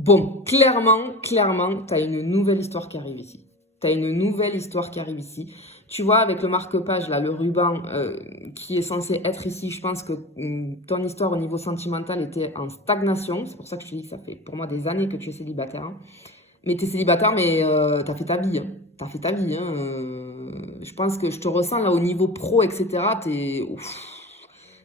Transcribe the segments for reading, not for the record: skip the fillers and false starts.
Bon, clairement, tu as une nouvelle histoire qui arrive ici. Tu as une nouvelle histoire qui arrive ici. Tu vois, avec le marque-page, là, le ruban qui est censé être ici, je pense que ton histoire au niveau sentimental était en stagnation. C'est pour ça que je te dis que ça fait pour moi des années que tu es célibataire, hein. Mais tu es célibataire, mais tu as fait ta vie, hein. Tu as fait ta vie, hein. Je pense que je te ressens là au niveau pro, etc.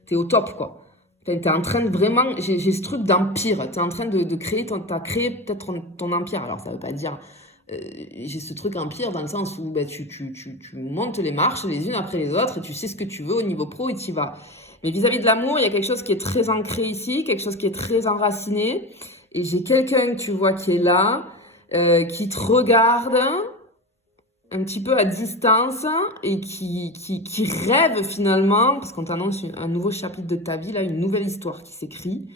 T'es au top, quoi. T'es en train de vraiment, j'ai ce truc d'empire. T'es en train de créer, t'as créé peut-être ton empire. Alors ça veut pas dire, j'ai ce truc empire dans le sens où ben, tu montes les marches les unes après les autres et tu sais ce que tu veux au niveau pro et t'y vas. Mais vis-à-vis de l'amour, il y a quelque chose qui est très ancré ici, quelque chose qui est très enraciné. Et j'ai quelqu'un, tu vois, qui est là, qui te regarde un petit peu à distance et qui rêve finalement, parce qu'on t'annonce un nouveau chapitre de ta vie, là, une nouvelle histoire qui s'écrit.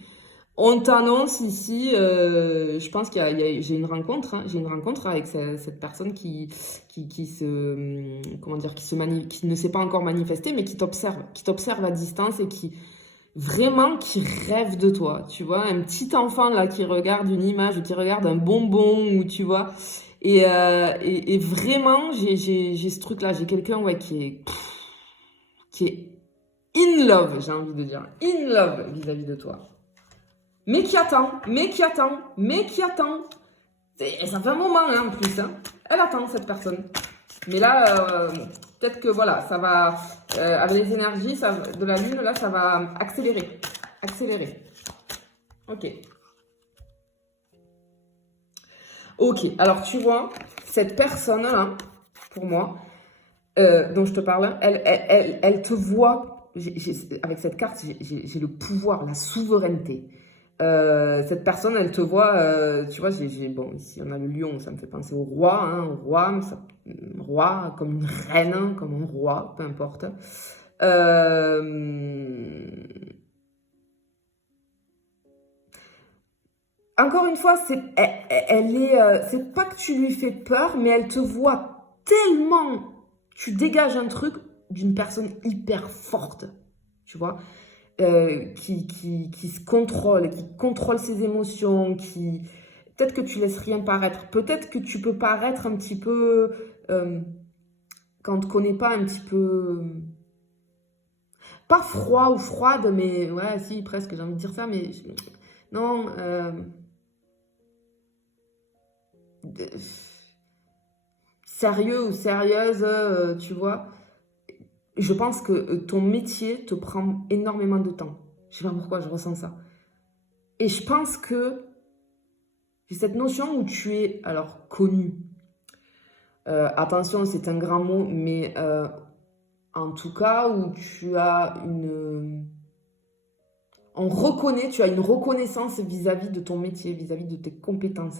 On t'annonce ici, je pense j'ai une rencontre, hein, j'ai une rencontre avec cette personne qui se, comment dire, qui ne s'est pas encore manifestée, mais qui t'observe à distance et qui rêve de toi, tu vois, un petit enfant là qui regarde une image, ou qui regarde un bonbon, ou tu vois, et vraiment j'ai ce truc là, j'ai quelqu'un ouais qui est in love, j'ai envie de dire, in love vis-à-vis de toi, mais qui attend, et ça fait un moment hein, en plus, hein. Elle attend cette personne, mais là peut-être que voilà, ça va avec les énergies de la lune là, ça va accélérer. Ok, alors tu vois, cette personne-là, pour moi, dont je te parle, elle te voit, avec cette carte, j'ai le pouvoir, la souveraineté. Cette personne, elle te voit, tu vois, bon, ici on a le lion, ça me fait penser au roi, hein, au roi, roi, comme une reine, hein, comme un roi, peu importe. Euh, Encore une fois, c'est pas que tu lui fais peur, mais elle te voit tellement, tu dégages un truc d'une personne hyper forte, tu vois, qui se contrôle, qui contrôle ses émotions, peut-être que tu laisses rien paraître, peut-être que tu peux paraître un petit peu, quand on te connaît pas, un petit peu, pas froid ou froide, mais ouais, si, presque, j'ai envie de dire ça, mais non, de- sérieux ou sérieuse, tu vois. Je pense que ton métier te prend énormément de temps. Je sais pas pourquoi je ressens ça. Et je pense que j'ai cette notion où tu es, alors, connu. Attention, c'est un grand mot, mais en tout cas, où tu as une... On reconnaît, tu as une reconnaissance vis-à-vis de ton métier, vis-à-vis de tes compétences.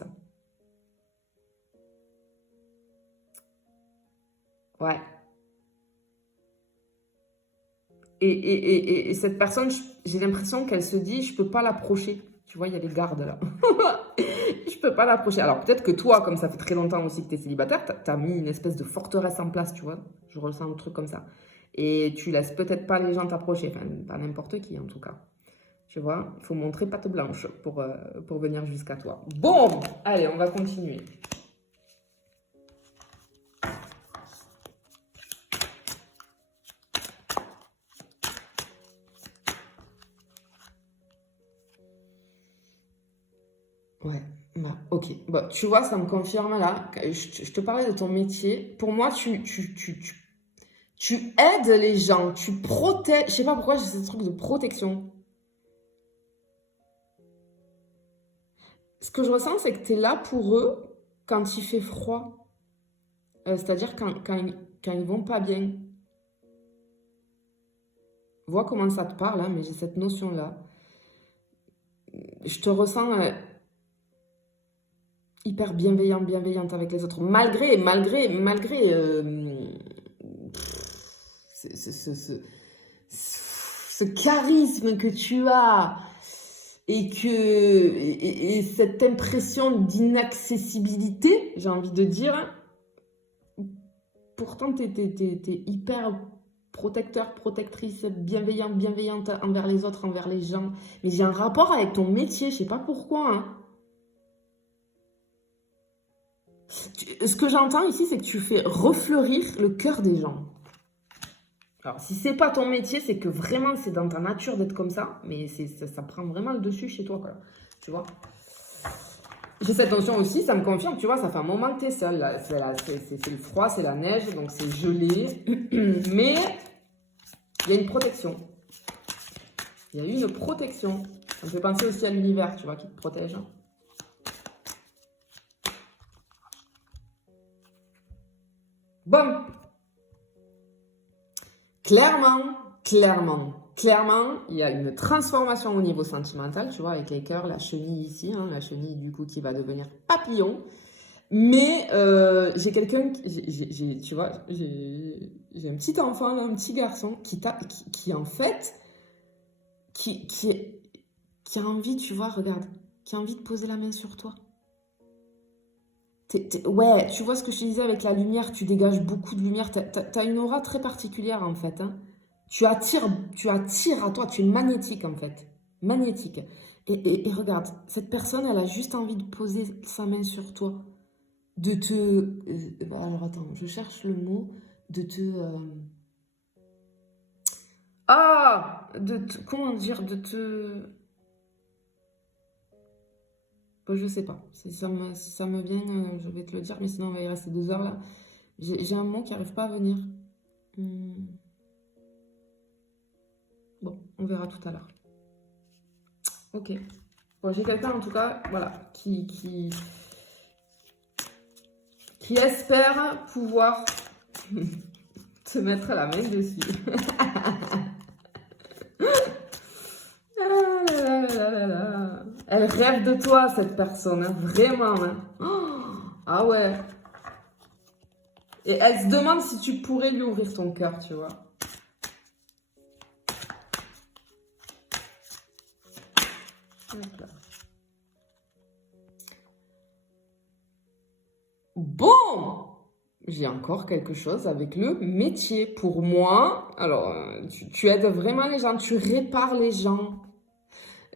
Ouais. Et cette personne, j'ai l'impression qu'elle se dit, je peux pas l'approcher. Tu vois, il y a les gardes là. Je peux pas l'approcher. Alors peut-être que toi, comme ça fait très longtemps aussi que tu es célibataire, tu as mis une espèce de forteresse en place, tu vois. Je ressens un truc comme ça. Et tu laisses peut-être pas les gens t'approcher. Enfin, pas n'importe qui en tout cas. Tu vois, il faut montrer patte blanche pour venir jusqu'à toi. Bon, allez, on va continuer. Ouais, bah, ok. Bah, tu vois, ça me confirme là. Je te parlais de ton métier. Pour moi, tu aides les gens, tu protèges. Je sais pas pourquoi j'ai ce truc de protection. Ce que je ressens, c'est que tu es là pour eux quand il fait froid. C'est-à-dire quand ils vont pas bien. Vois comment ça te parle, hein, mais j'ai cette notion-là. Je te ressens hyper bienveillante avec les autres. Malgré ce charisme que tu as et cette impression d'inaccessibilité, j'ai envie de dire, pourtant t'es hyper protecteur, protectrice, bienveillante envers les autres, envers les gens. Mais j'ai un rapport avec ton métier, je sais pas pourquoi, hein. Ce que j'entends ici, c'est que tu fais refleurir le cœur des gens. Alors, si c'est pas ton métier, c'est que vraiment, c'est dans ta nature d'être comme ça. Mais ça prend vraiment le dessus chez toi, quoi. Tu vois? J'ai cette notion aussi, ça me confirme, tu vois, ça fait un moment que t'es seule. C'est le froid, c'est la neige, donc c'est gelé. Mais il y a une protection. Il y a eu une protection. Ça me fait penser aussi à l'univers, tu vois, qui te protège. Bon. Clairement, il y a une transformation au niveau sentimental, tu vois, avec les cœurs, la chenille ici, hein, la chenille du coup qui va devenir papillon. Mais j'ai quelqu'un, tu vois, j'ai un petit enfant, là, un petit garçon qui en fait, qui a envie, tu vois, regarde, qui a envie de poser la main sur toi. Ouais, tu vois ce que je te disais avec la lumière, tu dégages beaucoup de lumière, t'as une aura très particulière en fait, hein. Tu attires à toi, tu es magnétique en fait, magnétique. Et regarde, cette personne, elle a juste envie de poser sa main sur toi, de te... alors attends, je cherche le mot, de te... comment dire, de te... Je sais pas, si ça me vient, je vais te le dire, mais sinon on va y rester 2 heures là. J'ai un mot qui n'arrive pas à venir. Bon, on verra tout à l'heure. Ok. Bon, j'ai quelqu'un en tout cas, voilà, qui espère pouvoir te mettre la main dessus. Elle rêve de toi, cette personne, hein, vraiment. Hein. Oh, ah ouais. Et elle se demande si tu pourrais lui ouvrir ton cœur, tu vois. Bon, j'ai encore quelque chose avec le métier. Pour moi, alors, tu aides vraiment les gens, tu répares les gens.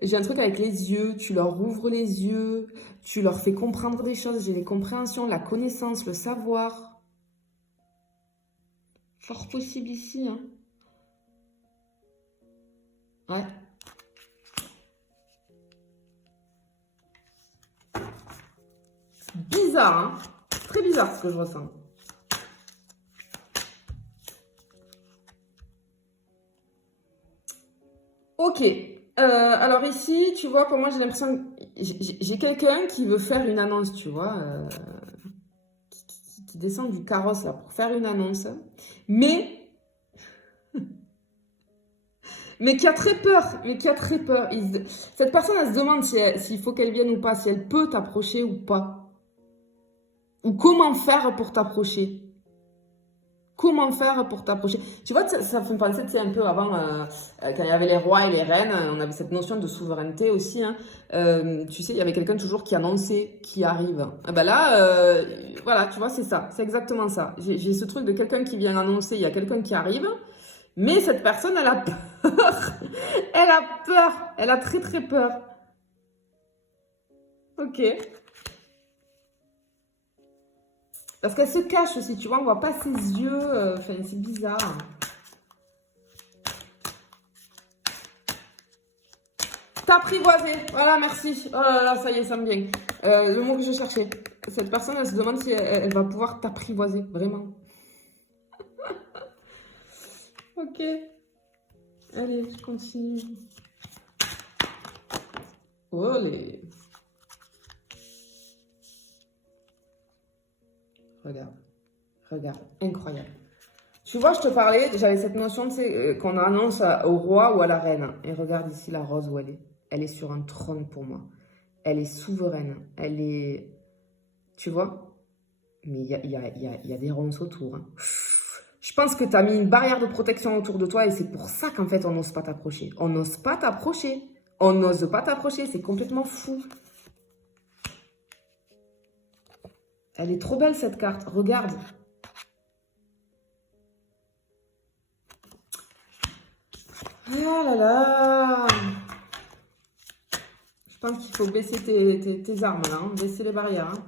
J'ai un truc avec les yeux, tu leur ouvres les yeux, tu leur fais comprendre des choses, j'ai les compréhensions, la connaissance, le savoir. Fort possible ici, hein. Ouais. Bizarre, hein. Très bizarre ce que je ressens. Ok. Alors ici, tu vois, pour moi, j'ai l'impression... J'ai quelqu'un qui veut faire une annonce, tu vois, qui descend du carrosse, là, pour faire une annonce. Mais qui a très peur, Cette personne, elle se demande s'il faut qu'elle vienne ou pas, si elle peut t'approcher ou pas. Ou comment faire pour t'approcher. Comment faire pour t'approcher. Tu vois, ça me fait penser, tu sais, un peu avant, quand il y avait les rois et les reines, on avait cette notion de souveraineté aussi. Hein. Tu sais, il y avait quelqu'un toujours qui annonçait qui arrive. Ah ben là, voilà, tu vois, c'est ça. C'est exactement ça. J'ai ce truc de quelqu'un qui vient annoncer, il y a quelqu'un qui arrive. Mais cette personne, elle a peur. Elle a peur. Elle a très très peur. Ok. Parce qu'elle se cache aussi, tu vois, on voit pas ses yeux. Enfin, c'est bizarre. T'apprivoiser. Voilà, merci. Oh là là, ça y est, ça me vient. Le mot que je cherchais. Cette personne, elle se demande si elle va pouvoir t'apprivoiser. Vraiment. Ok. Allez, je continue. Olé. Regarde, incroyable. Tu vois, je te parlais, j'avais cette notion qu'on annonce au roi ou à la reine. Et regarde ici la rose où elle est. Elle est sur un trône pour moi. Elle est souveraine. Elle est... Tu vois? Mais il y a des ronces autour. Hein. Je pense que tu as mis une barrière de protection autour de toi et c'est pour ça qu'en fait, on n'ose pas t'approcher. On n'ose pas t'approcher. On n'ose pas t'approcher. C'est complètement fou. Elle est trop belle, cette carte. Regarde. Ah là là. Je pense qu'il faut baisser tes armes, là. Hein. Baisser les barrières. Hein.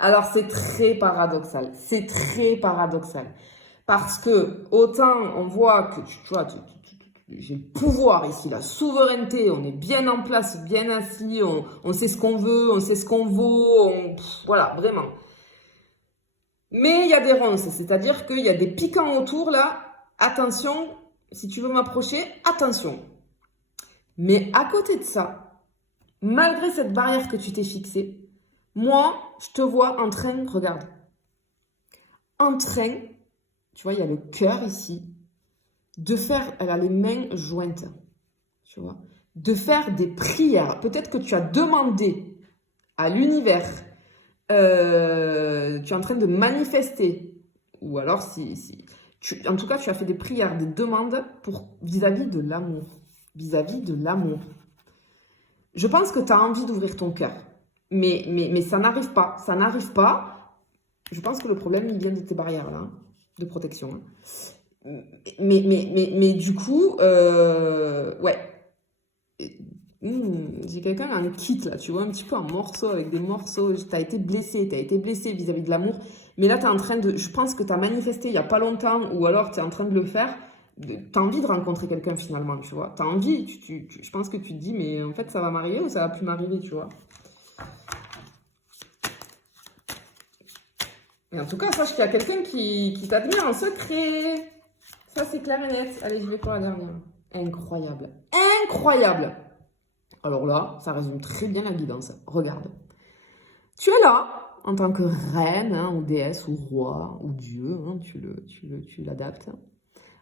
Alors, c'est très paradoxal. C'est très paradoxal. Parce que, autant on voit que, tu vois, j'ai le pouvoir ici, la souveraineté, on est bien en place, bien assis, on sait ce qu'on veut, on sait ce qu'on vaut, voilà, vraiment. Mais il y a des ronces, c'est-à-dire qu'il y a des piquants autour là. Attention, si tu veux m'approcher, attention. Mais à côté de ça, malgré cette barrière que tu t'es fixée, moi, je te vois en train, regarde, en train, tu vois, il y a le cœur ici, de faire, elle a les mains jointes, tu vois, de faire des prières. Peut-être que tu as demandé à l'univers, tu es en train de manifester, ou alors en tout cas, tu as fait des prières, des demandes pour vis-à-vis de l'amour, vis-à-vis de l'amour. Je pense que tu as envie d'ouvrir ton cœur, mais ça n'arrive pas, ça n'arrive pas. Je pense que le problème, il vient de tes barrières là, de protection. Mais du coup, ouais. J'ai quelqu'un en kit là, tu vois, un petit peu en morceaux, avec des morceaux. T'as été blessé vis-à-vis de l'amour. Mais là, t'es en train de. Je pense que t'as manifesté il n'y a pas longtemps, ou alors t'es en train de le faire. T'as envie de rencontrer quelqu'un finalement, tu vois. T'as envie, je pense que tu te dis, mais en fait, ça va m'arriver ou ça va plus m'arriver, tu vois. Et en tout cas, sache qu'il y a quelqu'un qui t'admire en secret. Ça, c'est clair et net. Allez, je vais pour la dernière. Incroyable. Incroyable. Alors là, ça résume très bien la guidance. Regarde. Tu es là, en tant que reine, hein, ou déesse, ou roi, ou dieu, hein, tu l'adaptes.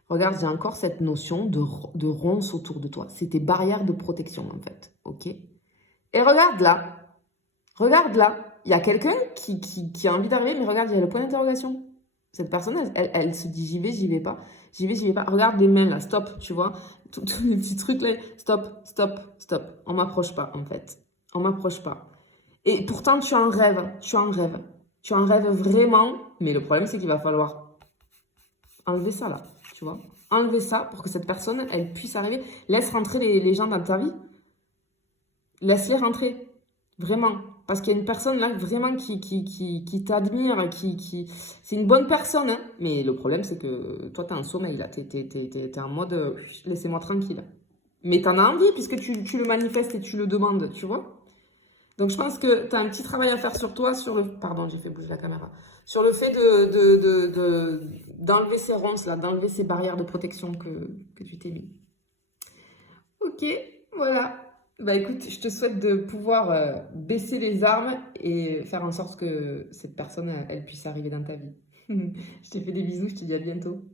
Regarde, j'ai encore cette notion de ronce autour de toi. C'est tes barrières de protection, en fait. Ok? Et regarde là. Regarde là. Il y a quelqu'un qui a envie d'arriver, mais regarde, il y a le point d'interrogation. Cette personne, elle se dit j'y vais, j'y vais pas. J'y vais, j'y vais pas. Regarde les mains là, stop, tu vois. Tous les petits trucs là, stop, stop, stop. On m'approche pas, en fait. On m'approche pas. Et pourtant, tu en rêves, tu en rêves. Tu en rêves vraiment, mais le problème, c'est qu'il va falloir enlever ça là, tu vois. Enlever ça pour que cette personne, elle puisse arriver. Laisse rentrer les gens dans ta vie. Laisse-les rentrer. Vraiment. Parce qu'il y a une personne là, vraiment, qui t'admire, c'est une bonne personne, hein. Mais le problème, c'est que toi, t'es en sommeil là. T'es en mode, laissez-moi tranquille. Mais t'en as envie, puisque tu le manifestes et tu le demandes, tu vois. Donc, je pense que tu as un petit travail à faire sur toi, sur le... Pardon, j'ai fait bouger la caméra. Sur le fait d'enlever ces ronces, là, d'enlever ces barrières de protection que tu t'es mis. Ok, voilà. Bah écoute, je te souhaite de pouvoir baisser les armes et faire en sorte que cette personne, elle puisse arriver dans ta vie. Je te fais des bisous, je te dis à bientôt.